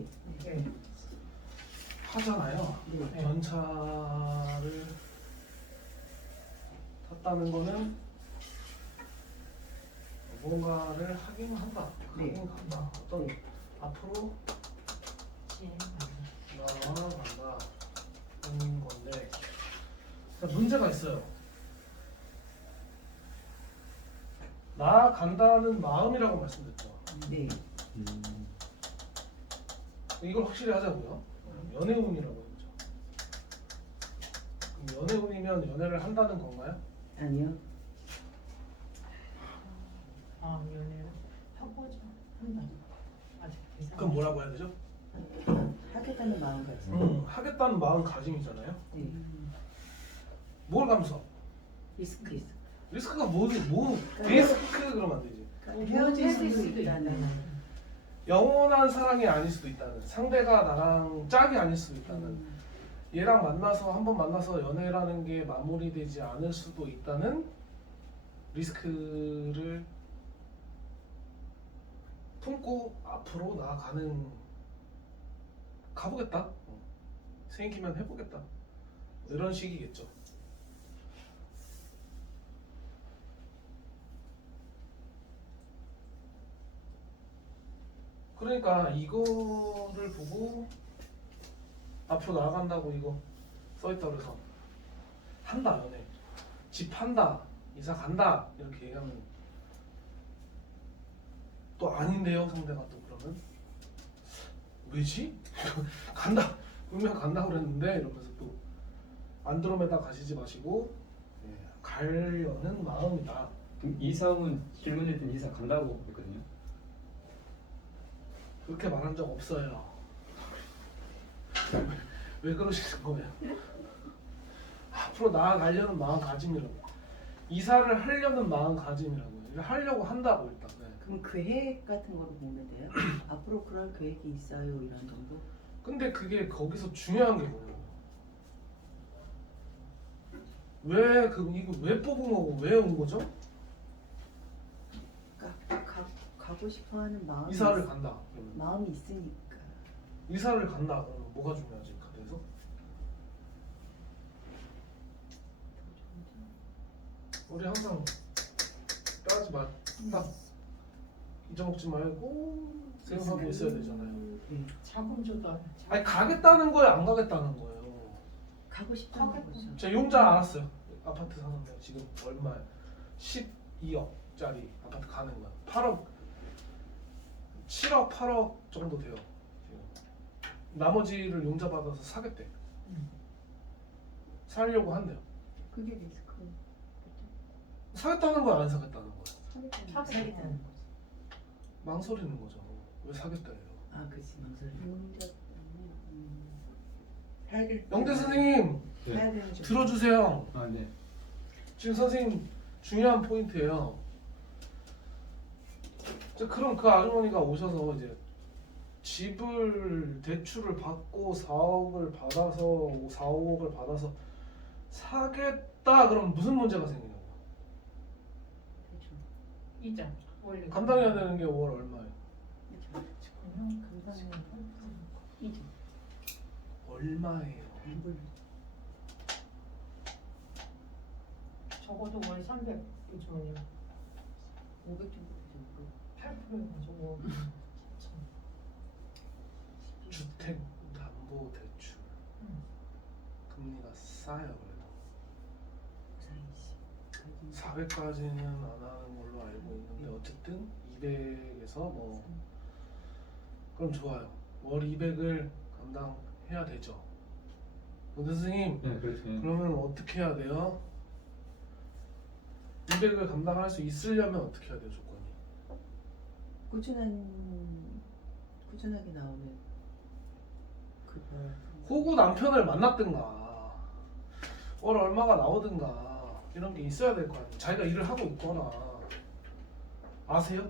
네. 네. 하잖아요. 네. 전차를 탔다는 거는 뭔가를 하긴 한다. 네. 하긴 간다. 어떤 앞으로 나아간다 하는 건데 자, 문제가 있어요. 나아간다는 마음이라고 말씀드렸죠. 네. 이걸 확실히 하자고요. 연애운이라고 했죠. 그럼 연애운이면 연애를 한다는 건가요? 아니요. 아, 연애를 해보자. 한다. 아직 계산. 그럼 뭐라고 해야 되죠? 하겠다는 마음가짐. 하겠다는 마음가짐이잖아요. 네. 뭘 감수하고? 리스크 있어. 리스크가 뭐 리스크 그러면 안 되지. 그러니까 헤어질 수도 있다는. 영원한 사랑이 아닐 수도 있다는, 상대가 나랑 짝이 아닐 수도 있다는, 얘랑 만나서 한번 만나서 연애라는 게 마무리되지 않을 수도 있다는 리스크를 품고 앞으로 나아가는, 가보겠다, 생기면 해보겠다, 이런 식이겠죠. 그러니까 이거를 보고 앞으로 나아간다고 이거 써있다 그래서 한다, 연애 집 한다, 이사 간다 이렇게 얘기하면 또 아닌데요, 상대가 또 그러면 왜지? 간다, 분명 간다고 그랬는데 이러면서 또 안드로메다 가시지 마시고 가려는 마음이다. 이사은 질문했던 이사 간다고 했거든요. 그렇게 말한 적 없어요. 왜 그러시는 거예요? 앞으로 나아가려는 마음가짐이라고, 이사를 하려는 마음가짐이라고, 일을 하려고 한다고 일단. 네. 그럼 계획 같은 거로 보면 돼요? 앞으로 그럴 계획이 있어요 이런 정도? 근데 그게 거기서 중요한 게 뭐예요? 이거 왜 뽑은 거고 왜 온 거죠? 그러니까 가고 싶어하는 마음이 이사를 간다. 그러면. 마음이 있으니까. 이사를 간다. 그러면 뭐가 중요하지 카드에서? 우리 항상 따지 마. 딱 잊어먹지 말고 생각하고 있어야 되잖아요. 네. 자금 조달. 아니 가겠다는 거예요, 안 가겠다는 거예요? 가고 싶다는 거죠. 제 용자 알았어요. 아파트 사는데 지금 얼마? 12억짜리 아파트 가는 거야. 8억, 7억, 8억 정도 돼요. 지금. 나머지를 용자 받아서 사겠대. 사려고 한대요. 그게 리스크. 사겠다는 거야, 안 사겠다는 거야? 사겠다는 거. 망설이는 거죠. 왜 사겠다예요? 아, 그치 망설이. 영대 선생님 네. 해야 되는 좀. 들어주세요. 아 네. 지금 선생님 중요한 포인트예요. 그럼 그 아주머니가 오셔서 이제 집을 대출을 받고 4억을 받아서 4, 5억을 받아서 사겠다 그럼 무슨 문제가 생기냐고. 대충. 이자. 원래 감당해야 되는 게 월 얼마예요? 그냥 감당해야 이죠. 얼마예요? 적어도 월 300 요즘은요. 500 정도 되죠. 8%가지고. 주택담보대출 금리가 싸요. 그래도 400까지는 안 하는 걸로 알고 있는데 어쨌든 200에서 뭐 그럼 좋아요. 월 200을 감당해야 되죠. 근데 선생님 네 그렇죠. 그러면 어떻게 해야 돼요? 200을 감당할 수 있으려면 어떻게 해야 돼요, 조건이? 꾸준하게 나오는 그거. 호구 남편을 만났든가 월 얼마가 나오든가 이런 게 있어야 될 거 아니에요. 자기가 일을 하고 있거나. 아세요?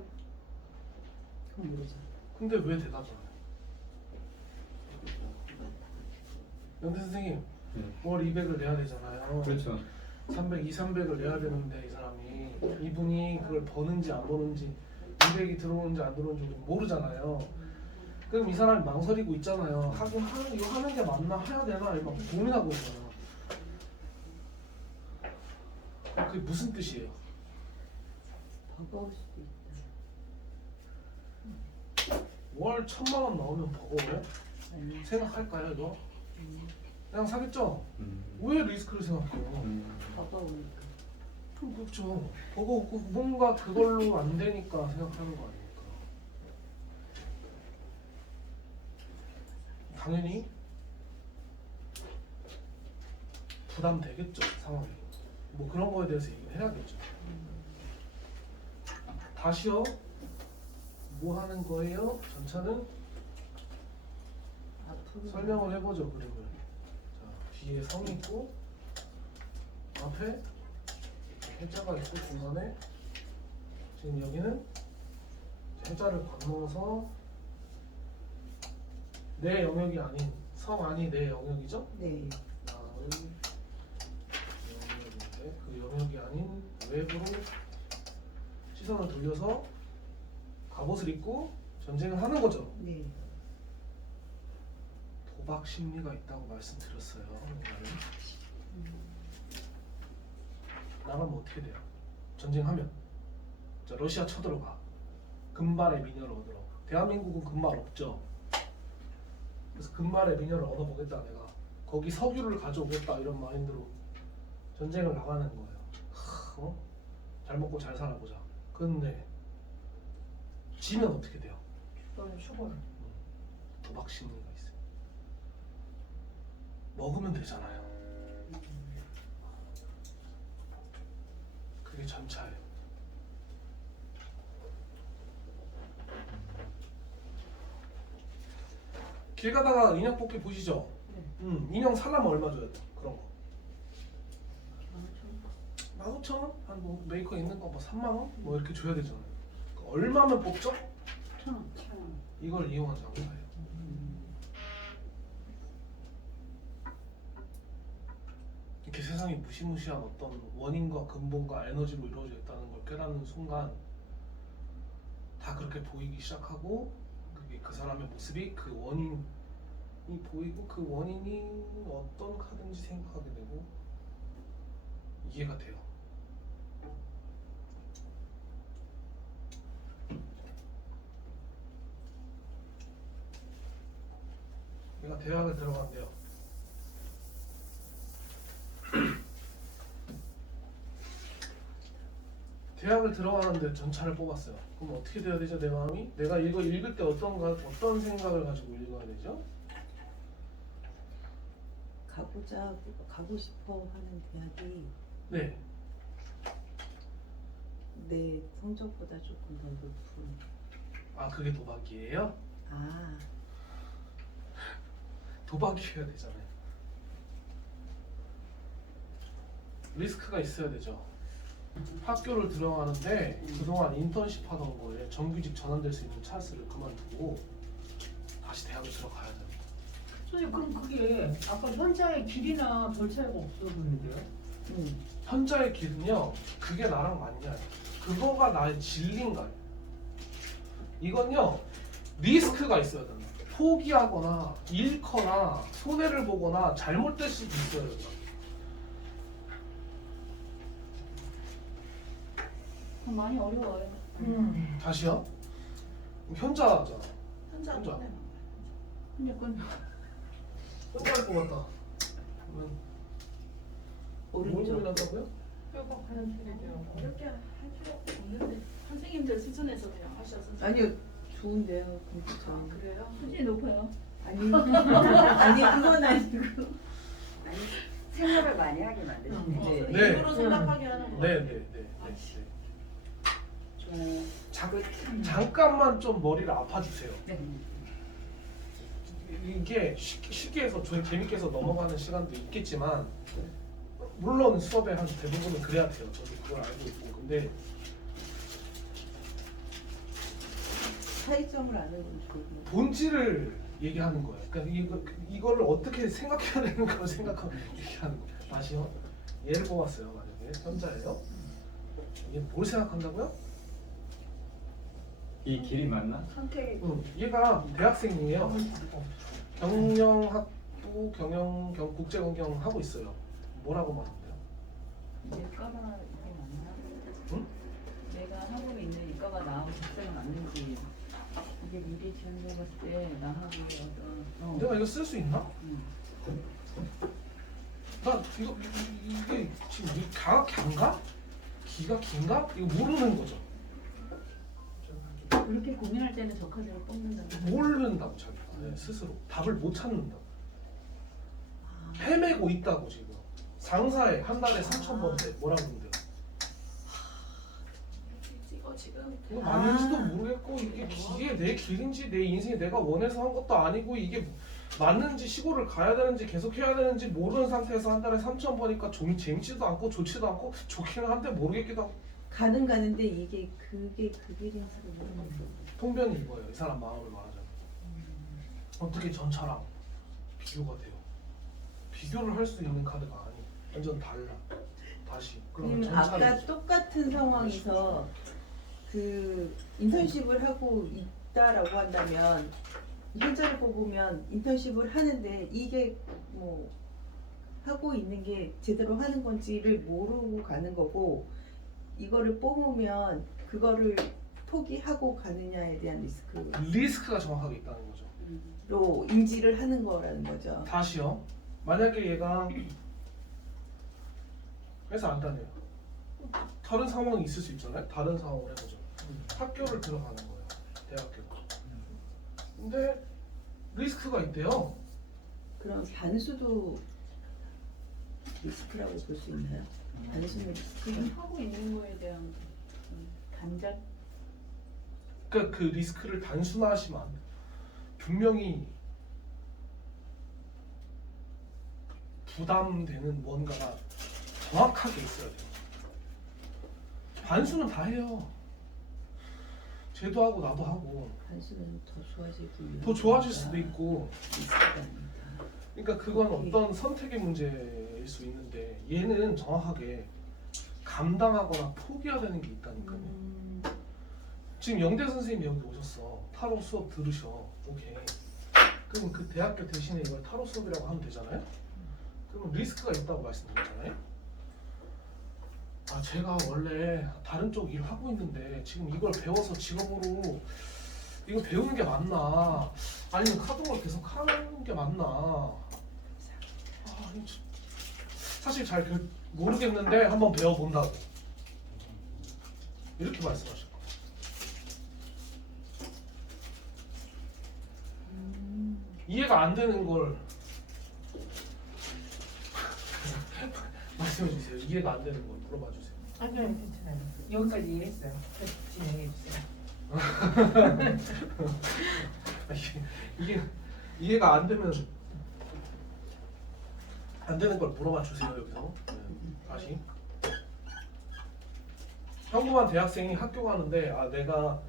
그건 모르죠. 근데 왜 대답을 안 해요? 영태 선생님 네. 월 200을 내야 되잖아요. 그렇죠. 300, 300을 내야 되는데 이 사람이, 이분이 그걸 버는지 안 버는지 200이 들어오는지 안 들어오는지 모르잖아요. 그럼 이 사람이 망설이고 있잖아요. 이거 하는 게 맞나 해야 되나 막 고민하고 있잖아. 그게 무슨 뜻이에요? 버거울 수도 있다. 월 1,000만 원 나오면 버거워요? 아니, 생각할까요 이거? 그냥 사겠죠? 음. 왜 리스크를 생각해요? 버거우니까. 그렇죠. 버거우고 뭔가 그걸로 안 되니까 생각하는 거 아닙니까? 당연히 부담되겠죠 상황이. 뭐 그런 거에 대해서 얘기를 해야겠죠. 다시요. 뭐 하는 거예요? 전차는 앞으로 설명을 해보죠 그림을. 자 뒤에 성이 있고 앞에 해자가 있고 중간에 지금 여기는 해자를 건너서 내 영역이 아닌 성 안이 내 영역이죠? 네. 다음은 영역인데 그 영역이 아닌 외부로 시선을 돌려서 갑옷을 입고 전쟁을 하는 거죠. 네. 도박 심리가 있다고 말씀드렸어요. 나가면 어떻게 돼요? 전쟁하면 자 러시아 쳐들어가 금발의 미녀를 얻으러. 대한민국은 금발 없죠. 그래서 금발의 미녀를 얻어보겠다 내가. 거기 석유를 가져오겠다 이런 마인드로 전쟁을 나가는 거예요. 잘 먹고 잘 살아보자. 근데 지면 어떻게 돼요? 또는 추월. 도박 심리가 있어요. 먹으면 되잖아요. 그게 전차예요. 길 가다가 인형 뽑기 보시죠? 네. 인형 살려면 얼마 줘야 돼? 그런 거. 15,000원? 한 뭐 메이커 있는 거 뭐 3만 원? 뭐 이렇게 줘야 되잖아요. 얼마면 뽑죠? 1,000원. 이걸 이용한 장사예요. 이렇게 세상이 무시무시한 어떤 원인과 근본과 에너지로 이루어져 있다는 걸 깨닫는 순간 다 그렇게 보이기 시작하고 그게 그 사람의 모습이 그 원인이 보이고 그 원인이 어떤 카드인지 생각하게 되고 이해가 돼요. 내가 대학을 들어간대요. 대학을 들어가는데 전차를 뽑았어요. 그럼 어떻게 돼야 되죠? 내 마음이? 내가 이거 읽을 때 어떤 생각을 가지고 읽어야 되죠? 가고 싶어 하는 대학이 네. 내 성적보다 조금 더 높은. 아 그게 도박이에요? 아, 도박이어야 되잖아요. 리스크가 있어야 되죠. 학교를 들어가는데 그동안 인턴십 하던 거에 정규직 전환될 수 있는 찬스를 그만두고 다시 대학을 들어가야 돼요. 선생님 그럼 그게 아까 현자의 길이나 별 차이가 없어 보이는데요? 현자의 길은요, 그게 나랑 맞냐, 그거가 나의 진리인가요? 이건요, 리스크가 있어야 된다. 포기하거나 잃거나 손해를 보거나 잘못될 수도 있어야 된다. 그럼 많이 어려워요. 다시요? 현자잖아. 혼자 혼자. 꺼내면. 근데 그건 현자를 뽑았다. 그러면 뭘 오른쪽. 고민한다고요? 뾰족하는 소리죠. 이렇게 할 필요 없는데 선생님들 수준에서 그냥 하셔서. 아니요, 좋은데요, 컴퓨터. 아, 그래요? 수준이 높아요. 아니, 아니 그건 아니고. 아니 생각을 많이 하게 만드시네. 네. 네. 일부러 생각하게 하는 거. 네. 좀 잠깐만 좀 머리를 아파주세요. 네. 이게 쉽게 해서 재밌게 해서 넘어가는 시간도 있겠지만 물론 수업의 한 대부분은 그래야 돼요. 저도 그걸 알고 있고. 근데 차이점을 아는 건 좋은 거. 본질을 얘기하는 거예요. 그러니까 이거를 어떻게 생각해야 되는 걸 생각하고 얘기하는 거예요. 다시요. 예를 뽑았어요. 만약에 현자예요. 이게 뭘 생각한다고요? 이 길이 맞나? 선택이 얘가 대학생이에요. 경영학부 국제경영 하고 있어요. 뭐라고 말하는데요? 내 과가 이게 맞나? 응? 내가 하고 있는 이 과가 나하고 적성이 맞는지 이게 미리 지원해봤을 때 나하고 어떤 내가 이거 쓸 수 있나? 응. 나 이게 지금 이 가가 긴가? 기가 긴가? 이거 모르는 거죠. 그렇게 고민할 때는 적화제를 뽑는다. 모른다고 자기가 스스로 답을 못 찾는다고. 헤매고 있다고 지금. 상사에 한 달에 3,000번대 뭐라고 그러는데. 이거 지금 이거 맞는지도 모르겠고 이게 내 길인지 내 인생이 내가 원해서 한 것도 아니고 이게 맞는지 시골을 가야 되는지 계속 해야 되는지 모르는 상태에서 한 달에 3,000번이니까 좀 재밌지도 않고 좋지도 않고 좋기는 한데 모르겠기도 하고. 가는데 이게 그게 그 길인지를 모르는 거. 통변이 이거예요. 이 사람 마음을 말하자면. 어떻게 전차랑 비교가 돼요? 비교를 할 수 있는 카드가 아니. 완전 달라. 다시. 그러면 아까 전차를 똑같은 상황에서 그 인턴십을 하고 있다라고 한다면 현재를 뽑으면 인턴십을 하는데 이게 뭐 하고 있는 게 제대로 하는 건지를 모르고 가는 거고 이거를 뽑으면 그거를 포기하고 가느냐에 대한 리스크가 정확하게 있다는 거죠. 리스크로 인지를 하는 거라는 거죠. 다시요. 만약에 얘가 회사 안 다녀요. 다른 상황이 있을 수 있잖아요. 다른 상황을 해보죠. 학교를 들어가는 거예요. 대학교. 근데 리스크가 있대요. 그럼 반수도 리스크라고 볼 수 있나요? 단순히 지금 리스크? 하고 있는 거에 대한 단작? 그러니까 그 리스크를 단순화하시면 안 돼요. 분명히 부담되는 뭔가가 정확하게 있어야 돼요. 반수는 다 해요. 쟤도 하고 나도 하고 반수는 더 좋아지기 위해 더 좋아질 수도 있고. 리스크가 아니다. 그러니까 그건 어떤 선택의 문제일 수 있는데 얘는 정확하게 감당하거나 포기해야 되는 게 있다니까요. 지금 영대 선생님이 여기 오셨어. 타로 수업 들으셔. 오케이. 그럼 그 대학교 대신에 이걸 타로 수업이라고 하면 되잖아요. 그러면 리스크가 있다고 말씀드렸잖아요. 아 제가 원래 다른 쪽 일 하고 있는데 지금 이걸 배워서 직업으로 이거 배우는 게 맞나? 아니면 카동을 계속 하는 게 맞나? 아, 사실 잘 모르겠는데 한번 배워본다고 이렇게 말씀하실 거예요. 이해가 안 되는 걸 말씀해 주세요. 이해가 안 되는 걸 물어봐 주세요. 아니요, 괜찮아요. 여기까지 이해했어요. 계속 진행해 주세요. 이게 이해가 안 되면 안 되는 걸 물어봐 주세요. 여기서 다시 평범한 대학생이 학교 가는데 내가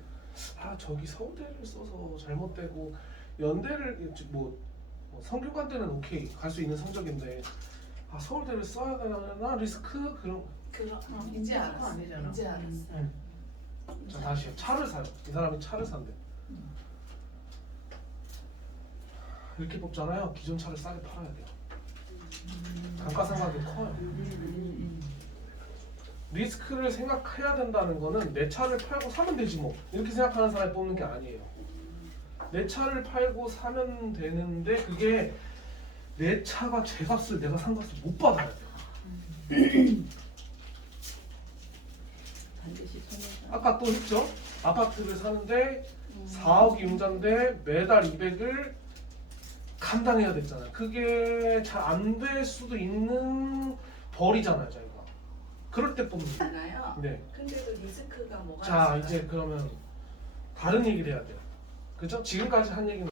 저기 서울대를 써서 잘못되고 연대를 뭐 성균관대는 오케이 갈 수 있는 성적인데 서울대를 써야 되나 리스크 그런. 이제 안 알았어. 되잖아. 이제 알았어. 자 다시 차를 사요. 이 사람이 차를 산대. 이렇게 뽑잖아요. 기존 차를 싸게 팔아야 돼요. 감가상각이 커요. 리스크를 생각해야 된다는 거는 내 차를 팔고 사면 되지 뭐 이렇게 생각하는 사람이 뽑는 게 아니에요. 내 차를 팔고 사면 되는데 그게 내 차가 제값을 내가 산 값을 못 받아야 돼요. 반드시 손해가. 아까 또 했죠? 아파트를 사는데 4억 융자인데 매달 200을 감당해야 됐잖아요. 그게 잘 안 될 수도 있는 벌이잖아요, 저희가. 그럴 때 뽑는 거예요. 잖아요. 네. 근데도 리스크가 뭐가 자, 있어요? 이제 그러면 다른 얘기를 해야 돼요. 그죠? 지금까지 한 얘기는